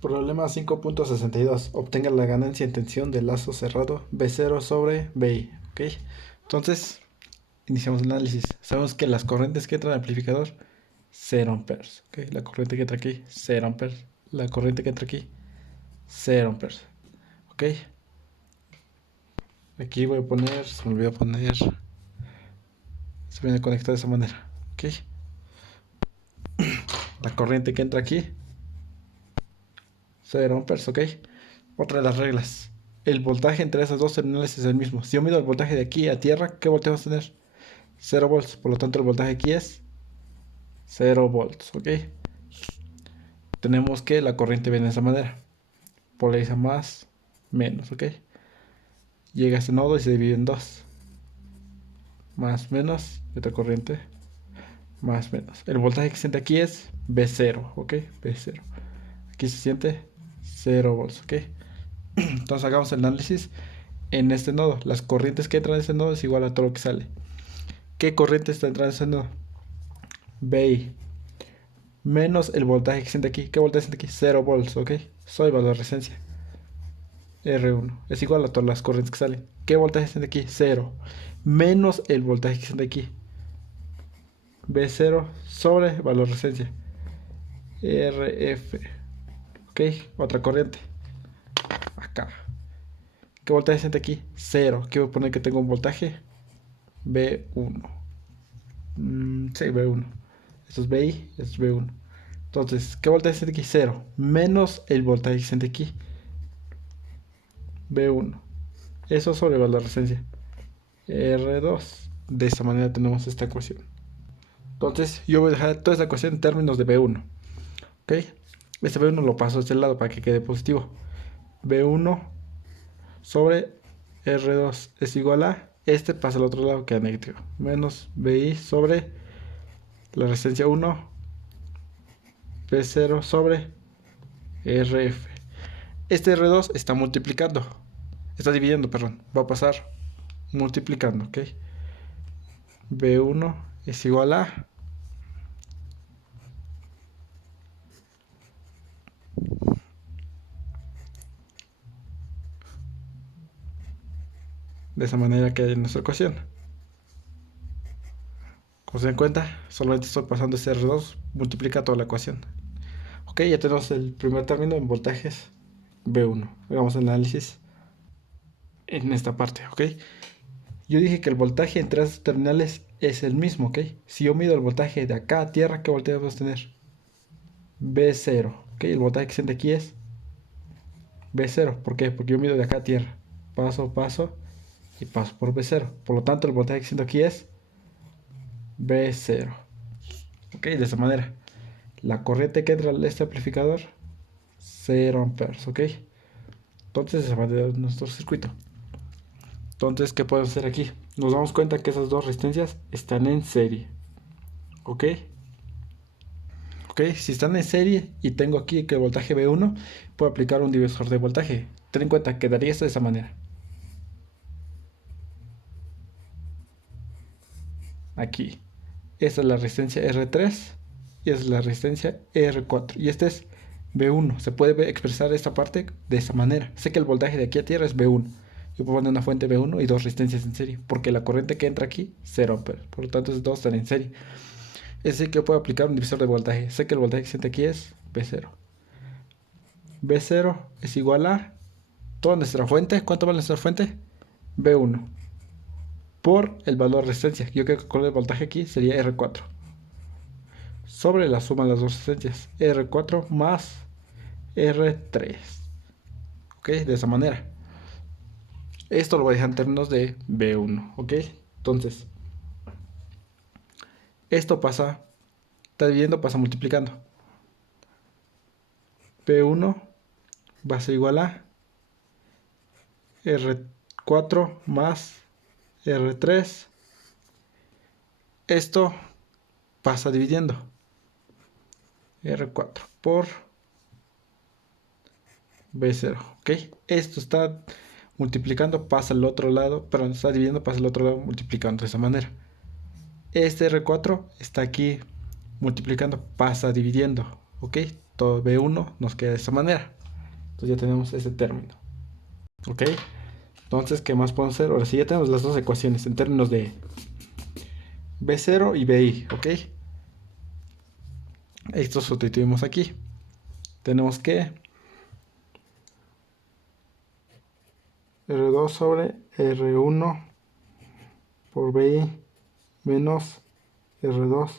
Problema 5.62. Obtenga la ganancia en tensión del lazo cerrado B0 sobre BI. ¿Ok? Entonces, iniciamos el análisis. Sabemos que las corrientes que entran al amplificador, 0 amperes. ¿Ok? La corriente que entra aquí, 0 amperes. La corriente que entra aquí, 0 amperes. ¿Ok? Aquí voy a poner, se me olvidó poner, se viene a conectar de esa manera. ¿Ok? La corriente que entra aquí, 0 amperes. ¿Ok? Otra de las reglas. El voltaje entre esas dos terminales es el mismo. Si yo mido el voltaje de aquí a tierra, ¿qué voltaje vamos a tener? 0 volts. Por lo tanto, el voltaje aquí es 0 volts. ¿Ok? Tenemos que la corriente viene de esa manera. Polariza más, menos. ¿Ok? Llega a este nodo y se divide en dos. Más, menos. Y otra corriente. Más, menos. El voltaje que se siente aquí es B0. ¿Ok? B0. Aquí se siente 0 volts. ¿Ok? Entonces hagamos el análisis en este nodo. Las corrientes que entran en este nodo es igual a todo lo que sale. ¿Qué corriente está entrando en este nodo? BI menos el voltaje que siente aquí. ¿Qué voltaje siente aquí? 0 volts, ¿ok? Soy valor de resistencia. R1 es igual a todas las corrientes que salen. ¿Qué voltaje siente aquí? 0. Menos el voltaje que siente aquí. B0 sobre valor de resistencia. RF. ¿Ok? Otra corriente. Acá. ¿Qué voltaje siente aquí? 0. ¿Qué voy a poner que tengo un voltaje? B1. Sí, B1. Esto es BI, esto es B1. Entonces, ¿qué voltaje siente aquí? 0. Menos el voltaje que siente aquí. B1. Eso sobre valor de resistencia. R2. De esta manera tenemos esta ecuación. Entonces, yo voy a dejar toda esta ecuación en términos de B1. ¿Ok? Este B1 lo paso a este lado para que quede positivo. B1 sobre R2 es igual a... Este pasa al otro lado, queda negativo. Menos BI sobre la resistencia 1. B0 sobre RF. Este R2 está multiplicando. Está dividiendo, perdón. Va a pasar multiplicando, ¿ok? B1 es igual a... De esa manera queda en nuestra ecuación. Como se dan cuenta, solamente estoy pasando este R2, multiplica toda la ecuación. Ok, ya tenemos el primer término en voltajes B1. Hagamos el análisis en esta parte, ok. Yo dije que el voltaje entre estos terminales es el mismo, ok. Si yo mido el voltaje de acá a tierra, ¿qué voltaje vamos a tener? B0, ok. El voltaje que siente aquí es B0. ¿Por qué? Porque yo mido de acá a tierra. Paso, paso y paso por B0. Por lo tanto, el voltaje que siento aquí es B0. Ok, de esta manera. La corriente que entra a este amplificador, 0 amperes, ok. Entonces, esa manera es nuestro circuito. Entonces, ¿qué podemos hacer aquí? Nos damos cuenta que esas dos resistencias están en serie. ¿Ok? ¿Ok? Si están en serie y tengo aquí que el voltaje B1, puedo aplicar un divisor de voltaje. Ten en cuenta que daría esto de esa manera. Aquí. Esta es la resistencia R3 y esta es la resistencia R4. Y este es B1. Se puede expresar esta parte de esta manera. Sé que el voltaje de aquí a tierra es B1. Yo puedo poner una fuente B1 y dos resistencias en serie. Porque la corriente que entra aquí, 0 amperes. Por lo tanto, estos dos están en serie. Es decir, que yo puedo aplicar un divisor de voltaje. Sé que el voltaje que siente aquí es B0. B0 es igual a toda nuestra fuente. ¿Cuánto vale nuestra fuente? B1. Por el valor de resistencia. Yo creo que el voltaje aquí sería R4. Sobre la suma de las dos resistencias. R4 más R3. Ok, de esa manera. Esto lo voy a dejar en términos de B1. Ok, entonces. Esto pasa, está dividiendo, pasa multiplicando. B1 va a ser igual a R4 más R3. Esto pasa dividiendo. R4 por B0. ¿Ok? Esto está multiplicando, pasa al otro lado, pero está dividiendo, pasa al otro lado, multiplicando de esa manera. Este R4 está aquí multiplicando, pasa dividiendo. Ok, todo B1 nos queda de esta manera. Entonces ya tenemos ese término. Ok, entonces, ¿qué más podemos hacer? Ahora sí, ya tenemos las dos ecuaciones en términos de B0 y BI. Ok, esto sustituimos aquí. Tenemos que R2 sobre R1 por BI menos R2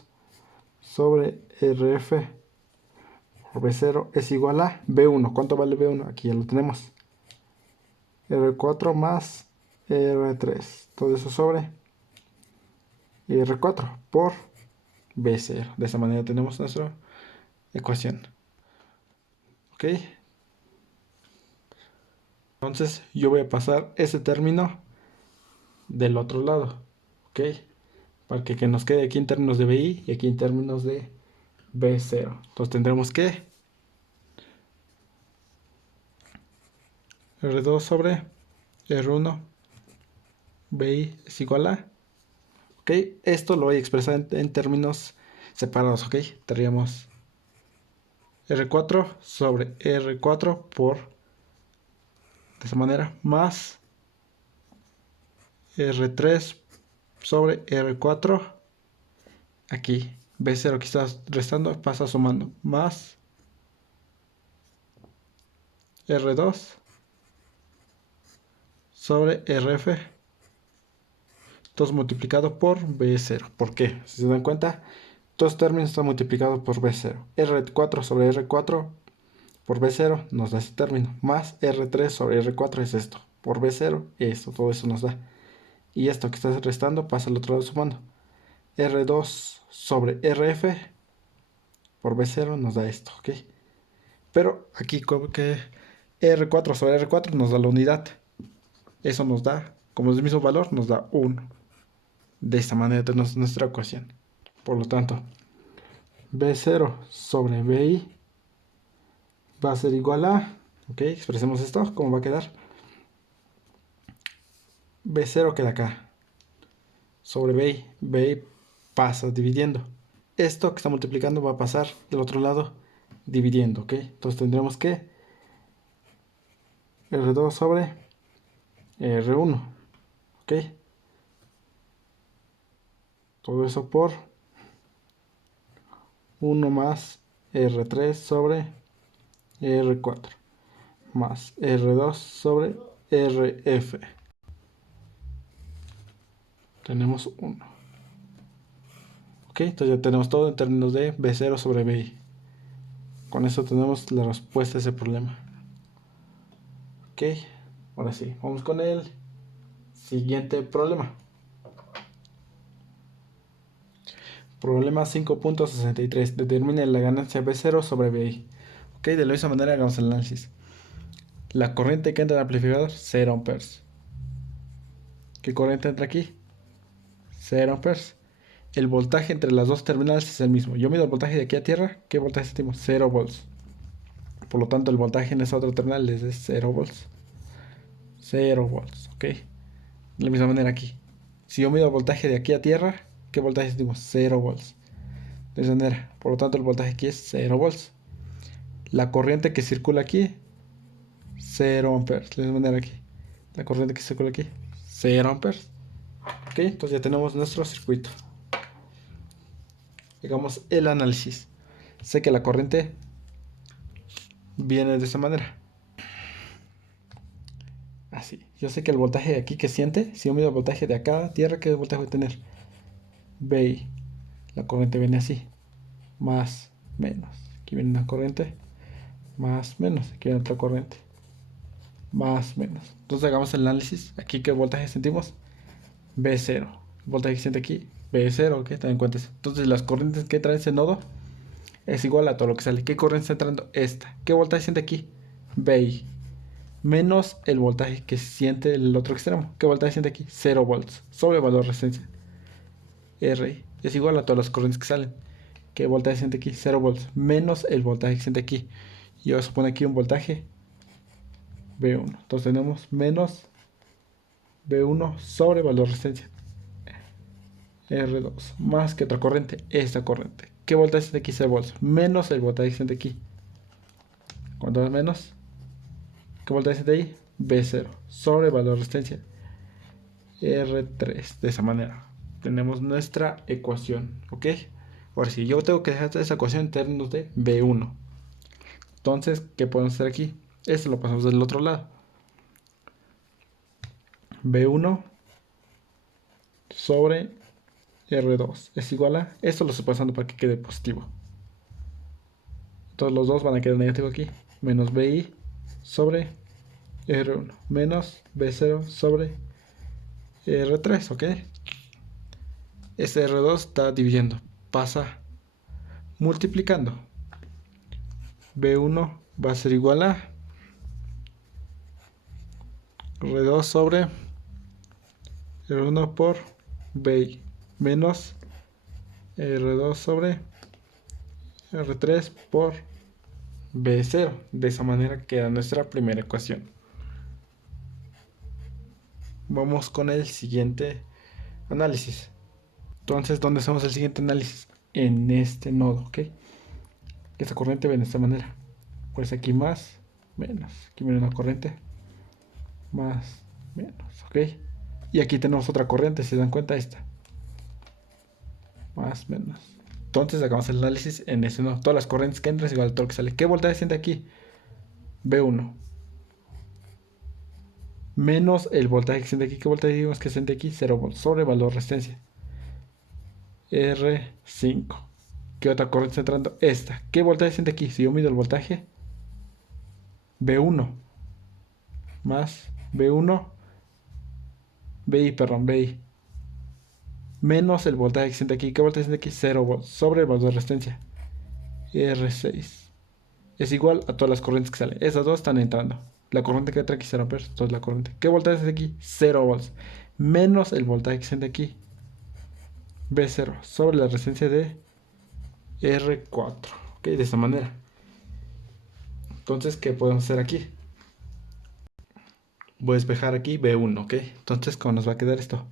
sobre RF por B0 es igual a B1. ¿Cuánto vale B1? Aquí ya lo tenemos. R4 más R3. Todo eso sobre R4 por B0. De esa manera tenemos nuestra ecuación. ¿Ok? Entonces yo voy a pasar ese término del otro lado. ¿Ok? Para que nos quede aquí en términos de BI y aquí en términos de B0. Entonces tendremos que R2 sobre R1 BI es igual a. ¿Ok? Esto lo voy a expresar en términos separados. ¿Ok? Tendríamos R4 sobre R4 por, de esa manera, más R3 sobre R4. Aquí B0 que está restando pasa sumando, más R2 sobre RF, todo multiplicado por B0. ¿Por qué? Si se dan cuenta, todos términos están multiplicados por B0. R4 sobre R4 por B0 nos da ese término, más R3 sobre R4 es esto, por B0, esto, todo eso nos da. Y esto que está restando pasa al otro lado sumando. R2 sobre RF por B0 nos da esto, ¿ok? Pero aquí como que R4 sobre R4 nos da la unidad. Eso nos da, como es el mismo valor, nos da 1. De esta manera tenemos nuestra ecuación. Por lo tanto, B0 sobre BI va a ser igual a, ok, expresemos esto, ¿cómo va a quedar? B0 queda acá, sobre BI, BI pasa dividiendo. Esto que está multiplicando va a pasar del otro lado dividiendo, ok. Entonces tendremos que R2 sobre R1, ok. Todo eso por 1 más R3 sobre R4 más R2 sobre RF. Tenemos 1. Ok, entonces ya tenemos todo en términos de B0 sobre BI. Con eso tenemos la respuesta a ese problema. Ok, ahora sí, vamos con el siguiente problema. Problema 5.63. Determine la ganancia B0 sobre BI. Ok, de la misma manera hagamos el análisis. La corriente que entra en el amplificador, 0 amperes. ¿Qué corriente entra aquí? 0 amperes. El voltaje entre las dos terminales es el mismo. Yo mido el voltaje de aquí a tierra. ¿Qué voltaje sentimos? 0 volts. Por lo tanto, el voltaje en esa otra terminal es de 0 volts. 0 volts, ¿ok? De la misma manera aquí. Si yo mido el voltaje de aquí a tierra, ¿qué voltaje sentimos? 0 volts. De esa manera. Por lo tanto, el voltaje aquí es 0 volts. La corriente que circula aquí, 0 amperes. De la misma manera aquí. La corriente que circula aquí, 0 amperes. Ok, entonces ya tenemos nuestro circuito. Hagamos el análisis. Sé que la corriente viene de esta manera. Así. Yo sé que el voltaje de aquí que siente, si yo mido el voltaje de acá a tierra, ¿qué voltaje voy a tener? BI. La corriente viene así. Más, menos. Aquí viene una corriente. Más, menos. Aquí viene otra corriente. Más, menos. Entonces hagamos el análisis. Aquí, ¿qué voltaje sentimos? B0. El voltaje que siente aquí, B0. ¿Ok? Ten en cuenta eso. Entonces las corrientes que trae ese nodo es igual a todo lo que sale. ¿Qué corriente está entrando? Esta. ¿Qué voltaje siente aquí? BI. Menos el voltaje que siente el otro extremo. ¿Qué voltaje siente aquí? 0 volts. Sobre valor de resistencia. RI es igual a todas las corrientes que salen. ¿Qué voltaje siente aquí? 0 volts. Menos el voltaje que siente aquí. Y voy a suponer aquí un voltaje B1. Entonces tenemos menos B1 sobre valor de resistencia. R2. Más que otra corriente. Esta corriente. ¿Qué voltaje existe aquí? 0 volts. Menos el voltaje existente aquí. ¿Cuánto es menos? ¿Qué voltaje existe ahí? B0. Sobre valor de resistencia. R3. De esa manera. Tenemos nuestra ecuación. ¿Ok? Ahora sí, yo tengo que dejar esa ecuación en términos de B1. Entonces, ¿qué podemos hacer aquí? Esto lo pasamos del otro lado. B1 sobre R2 es igual a... Esto lo estoy pasando para que quede positivo. Entonces los dos van a quedar negativo aquí. Menos BI sobre R1. Menos B0 sobre R3, ¿ok? Este R2 está dividiendo. Pasa multiplicando. B1 va a ser igual a R2 sobre R1 por BI. Menos R2 sobre R3 por B0. De esa manera queda nuestra primera ecuación. Vamos con el siguiente análisis. Entonces, ¿dónde hacemos el siguiente análisis? En este nodo, ¿ok? Esta corriente ve de esta manera. Pues aquí más, menos. Aquí viene una corriente. Más, menos, ¿ok? Y aquí tenemos otra corriente, si se dan cuenta, esta. Más, menos. Entonces, sacamos el análisis en este nodo. Todas las corrientes que entran es igual al todo lo que sale. ¿Qué voltaje siente aquí? B1. Menos el voltaje que siente aquí. ¿Qué voltaje digamos que siente aquí? 0 volts sobre valor de resistencia. R5. ¿Qué otra corriente está entrando? Esta. ¿Qué voltaje siente aquí? Si yo mido el voltaje, B1 más B1, BI, menos el voltaje que siente aquí. ¿Qué voltaje siente aquí? 0 volts sobre el valor de resistencia. R6 es igual a todas las corrientes que salen. Esas dos están entrando. La corriente que entra aquí 0 amperes, entonces la corriente. ¿Qué voltaje siente aquí? 0 volts menos el voltaje que siente aquí. B0 sobre la resistencia de R4. Ok, de esta manera. Entonces, ¿qué podemos hacer aquí? Voy a despejar aquí B1, ¿ok? Entonces, ¿cómo nos va a quedar esto?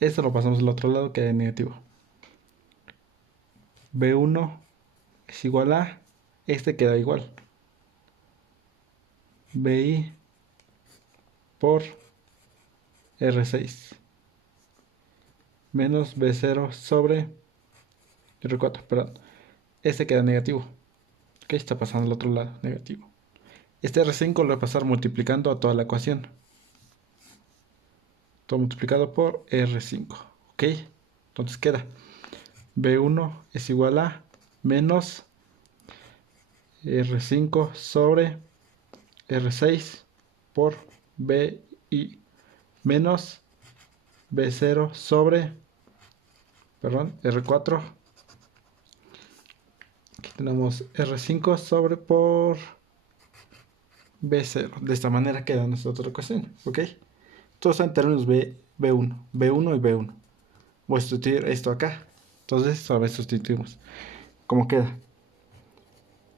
Esto lo pasamos al otro lado, queda negativo. B1 es igual a... Este queda igual. BI por R6 menos B0 sobre R4, perdón. Este queda negativo. ¿Qué está pasando al otro lado? Negativo. Este R5 lo voy a pasar multiplicando a toda la ecuación. Todo multiplicado por R5. ¿Ok? Entonces queda B1 es igual a menos R5 sobre R6 por BI menos B0 sobre, perdón, R4. Aquí tenemos R5 sobre por B0. De esta manera queda nuestra otra ecuación, ¿ok? Todos están en términos B1 y B1. Voy a sustituir esto acá. Entonces, solo sustituimos. ¿Cómo queda?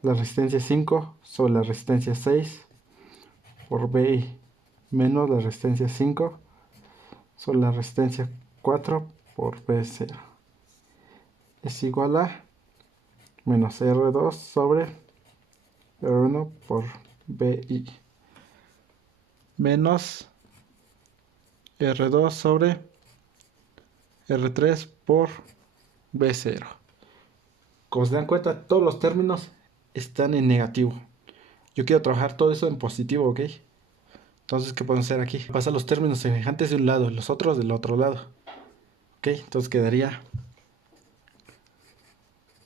La resistencia 5 sobre la resistencia 6 por BI menos la resistencia 5 sobre la resistencia 4 por B0 es igual a menos R2 sobre R1 por BI menos R2 sobre R3 por B0. Como se dan cuenta, todos los términos están en negativo. Yo quiero trabajar todo eso en positivo, ¿ok? Entonces, ¿qué podemos hacer aquí? Pasa los términos semejantes de un lado y los otros del otro lado. ¿Ok? Entonces quedaría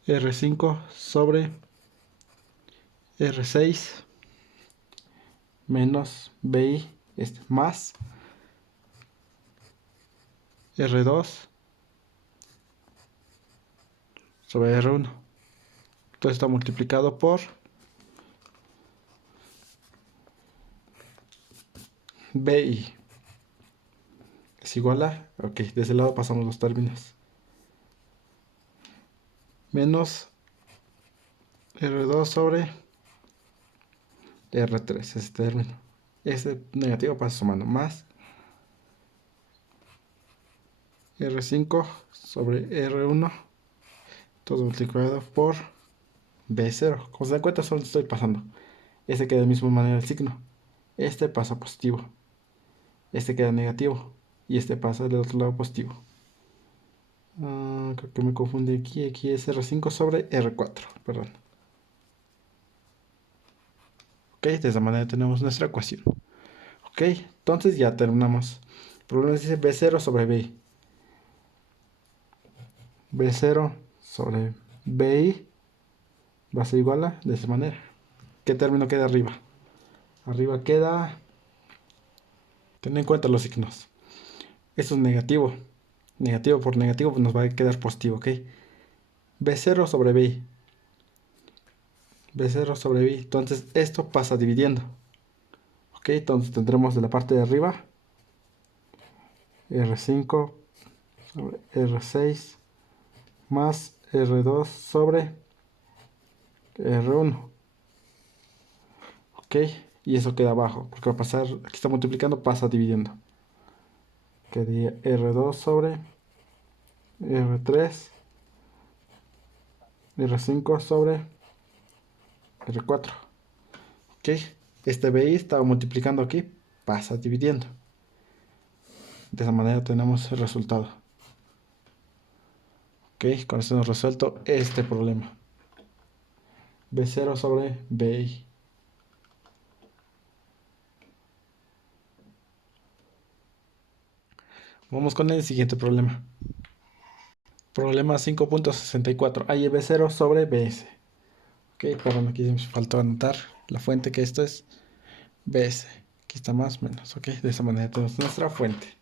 R5 sobre R6 menos BI más R2 sobre R1. Todo está multiplicado por BI es igual a... Ok, de ese lado pasamos los términos. Menos R2 sobre R3, ese término. Este negativo pasa sumando más R5 sobre R1. Todo multiplicado por B0. Como se dan cuenta, solo estoy pasando. Este queda de la misma manera el signo. Este pasa positivo. Este queda negativo. Y este pasa del otro lado positivo. Creo que me confundí aquí. Aquí es R5 sobre R4. Perdón. Ok, de esa manera tenemos nuestra ecuación. Ok, entonces ya terminamos. El problema dice B0 sobre BI. B0 sobre BI va a ser igual a de esa manera. ¿Qué término queda arriba? Arriba queda... Ten en cuenta los signos. Esto es negativo. Negativo por negativo pues nos va a quedar positivo, ¿ok? B0 sobre BI. B0 sobre BI. Entonces esto pasa dividiendo. Ok, entonces tendremos de la parte de arriba R5 sobre R6 más R2 sobre R1. Ok, y eso queda abajo, porque va a pasar, aquí está multiplicando, pasa dividiendo. Quedaría R2 sobre R3, R5 sobre R4. Ok, este BI estaba multiplicando aquí, pasa dividiendo. De esa manera tenemos el resultado. Ok, con esto hemos resuelto este problema. B0 sobre BI. Vamos con el siguiente problema. Problema 5.64. Hay B0 sobre BS. Ok, perdón, aquí me faltó anotar la fuente que esto es BS. Aquí está más menos. Ok, de esa manera tenemos nuestra fuente.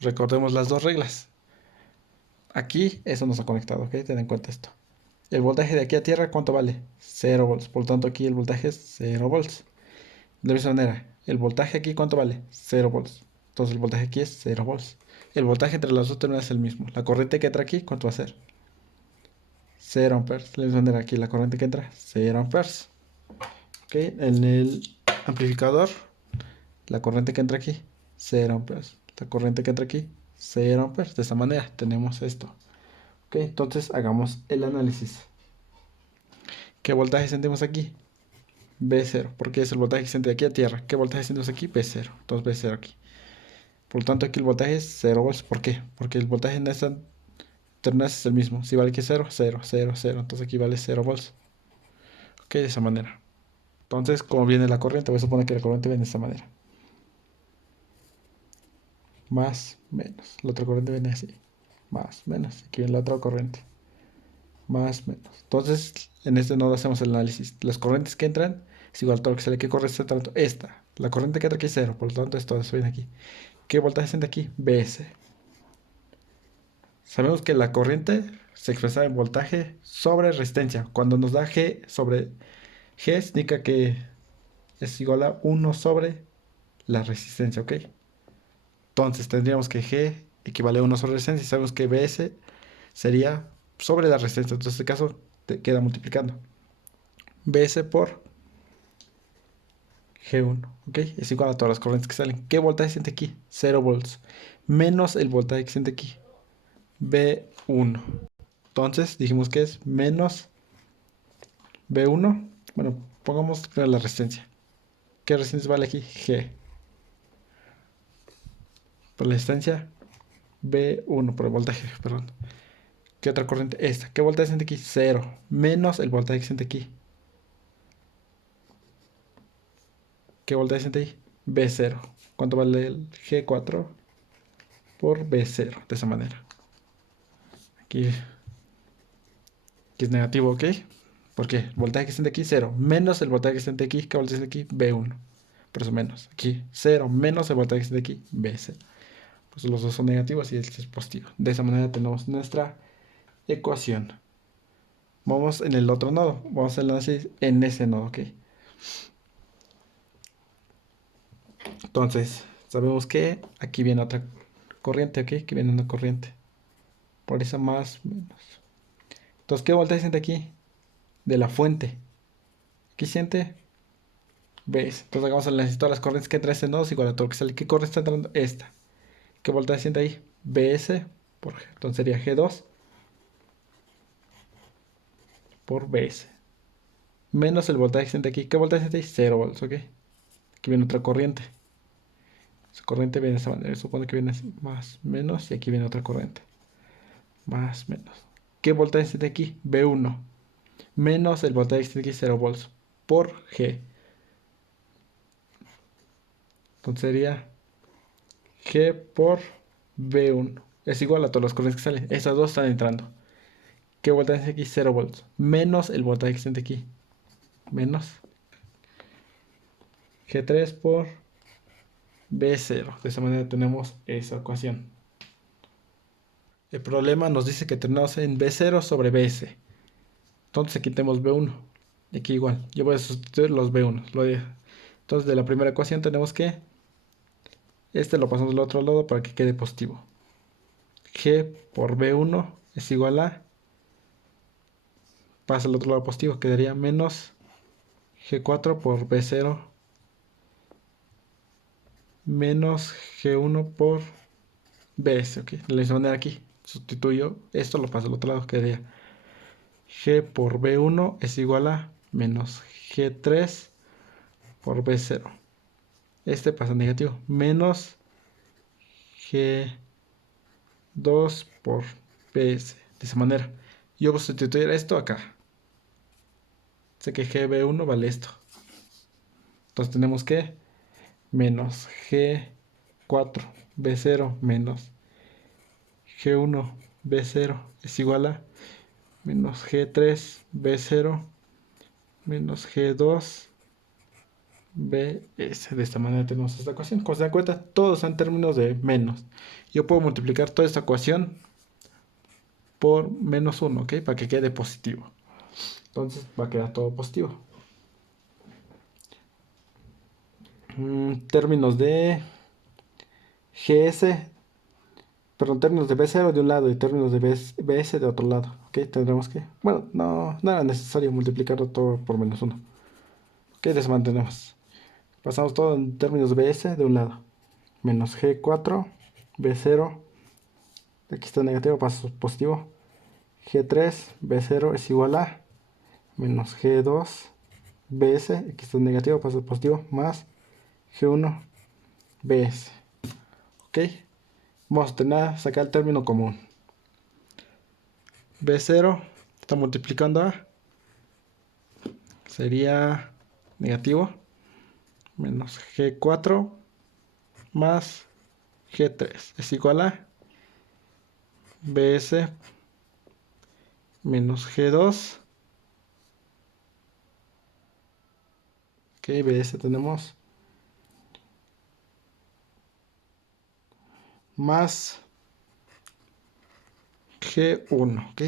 Recordemos las dos reglas. Aquí eso nos ha conectado, ok, ten en cuenta esto. El voltaje de aquí a tierra, ¿cuánto vale? 0 volts. Por lo tanto, aquí el voltaje es 0 volts. De la misma manera, el voltaje aquí, ¿cuánto vale? 0 volts. Entonces, el voltaje aquí es 0 volts. El voltaje entre las dos terminales es el mismo. La corriente que entra aquí, ¿cuánto va a ser? 0 amperes. De la misma manera, aquí la corriente que entra, 0 amperes. Ok, en el amplificador, la corriente que entra aquí, 0 amperes. La corriente que entra aquí, 0 amperes. De esta manera, tenemos esto. Ok, entonces hagamos el análisis. ¿Qué voltaje sentimos aquí? B0, porque es el voltaje que siente de aquí a tierra. ¿Qué voltaje sentimos aquí? B0. Entonces B0 aquí. Por lo tanto, aquí el voltaje es 0 volts. ¿Por qué? Porque el voltaje en esta terminal es el mismo. Si vale aquí 0, 0, 0, 0. Entonces aquí vale 0 volts. Ok, de esa manera. Entonces, ¿cómo viene la corriente? Voy a suponer que la corriente viene de esta manera. Más, menos. La otra corriente viene así. Más, menos. Aquí viene la otra corriente. Más, menos. Entonces, en este nodo hacemos el análisis. Las corrientes que entran es igual a todo lo que sale. ¿Qué corriente está entrando? Esta. La corriente que entra aquí es 0. Por lo tanto, esto viene aquí. ¿Qué voltaje siente aquí? BS. Sabemos que la corriente se expresa en voltaje sobre resistencia. Cuando nos da G sobre G, significa que es igual a 1 sobre la resistencia, ¿ok? Entonces tendríamos que G equivale a 1 sobre resistencia y sabemos que BS sería sobre la resistencia. Entonces, en este caso, te queda multiplicando. BS por G1, ¿ok? Es igual a todas las corrientes que salen. ¿Qué voltaje siente aquí? 0 volts. Menos el voltaje que siente aquí. B1. Entonces, dijimos que es menos B1. Bueno, pongamos la resistencia. ¿Qué resistencia vale aquí? G. Por la resistencia B1, por el voltaje, perdón. ¿Qué otra corriente? Esta. ¿Qué voltaje siente aquí? 0. Menos el voltaje que siente aquí. ¿Qué voltaje siente ahí? B0. ¿Cuánto vale el G4 por B0? De esa manera. Aquí es negativo, ¿ok? ¿Por qué? El voltaje que siente aquí, 0. Menos el voltaje que siente aquí. ¿Qué voltaje siente aquí? B1. Por eso menos. Aquí, 0. Menos el voltaje que siente aquí. B0. Pues los dos son negativos y este es positivo. De esa manera tenemos nuestra ecuación. Vamos en el otro nodo. Vamos a hacer el análisis en ese nodo, ¿ok? Entonces, sabemos que aquí viene otra corriente, ¿ok? Aquí viene una corriente. Por eso más menos. Entonces, ¿qué voltaje siente aquí? De la fuente. Aquí siente ¿ves? Entonces vamos a necesitar las corrientes que entra este nodo es igual a todo lo que sale. ¿Qué corriente está entrando? Esta. ¿Qué voltaje siente ahí? BS por G. Entonces sería G2 por Bs. Menos el voltaje existente aquí. ¿Qué voltaje existente aquí? 0 volts, ¿ok? Aquí viene otra corriente. Esa corriente viene de esta manera. Supone que viene así, más, menos. Y aquí viene otra corriente. Más, menos. ¿Qué voltaje existente aquí? B1. Menos el voltaje existente aquí, 0 volts. Por G. Entonces sería G por B1. Es igual a todas las corrientes que salen. Estas dos están entrando. ¿Qué voltaje aquí? 0 volts. Menos el voltaje existente aquí. Menos G3 por B0. De esta manera tenemos esa ecuación. El problema nos dice que tenemos en B0 sobre BS. Entonces aquí tenemos B1. Y aquí igual. Yo voy a sustituir los B1. Entonces de la primera ecuación tenemos que este lo pasamos al otro lado para que quede positivo. G por B1 es igual a, pasa al otro lado positivo, quedaría menos G4 por B0 menos G1 por BS, ok. De la misma manera aquí, sustituyo esto, lo paso al otro lado, quedaría G por B1 es igual a menos G3 por B0. Este pasa negativo, menos G2 por BS. De esa manera, yo voy a sustituir esto acá. Sé que GB1 vale esto. Entonces tenemos que menos G4 B0 menos G1 B0 es igual a menos G3 B0 menos G2 BS. De esta manera tenemos esta ecuación. Como se dan cuenta, todos están en términos de menos. Yo puedo multiplicar toda esta ecuación por menos 1, ¿ok? Para que quede positivo. Entonces va a quedar todo positivo. Términos de GS, perdón, términos de B0 de un lado y términos de BS de otro lado. Ok, tendremos que, bueno, no era necesario multiplicarlo todo por menos 1. Ok, desmantenemos. Pasamos todo en términos de BS de un lado. Menos G4, B0, aquí está negativo, paso positivo. G3, B0 es igual a menos G2, BS, aquí está negativo, paso positivo, más G1, BS. Ok, vamos a tener, sacar el término común. B0 está multiplicando a, sería negativo, menos G4 más G3 es igual a BS menos G2. Ok, BS tenemos más G1, ok.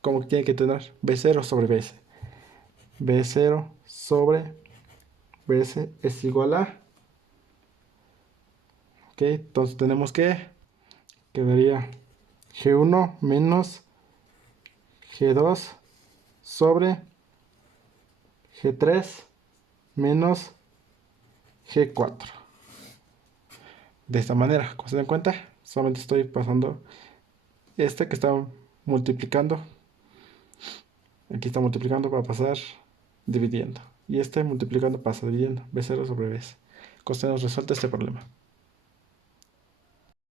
Como tiene que tener B0 sobre BS. B0 sobre BS es igual a, ok, entonces tenemos que, quedaría G1 menos G2 sobre G3 menos G4. De esta manera, como se dan cuenta, solamente estoy pasando este que está multiplicando. Aquí está multiplicando para pasar dividiendo. Y este multiplicando pasa dividiendo. B0 sobre B. Con esto hemos resuelto este problema.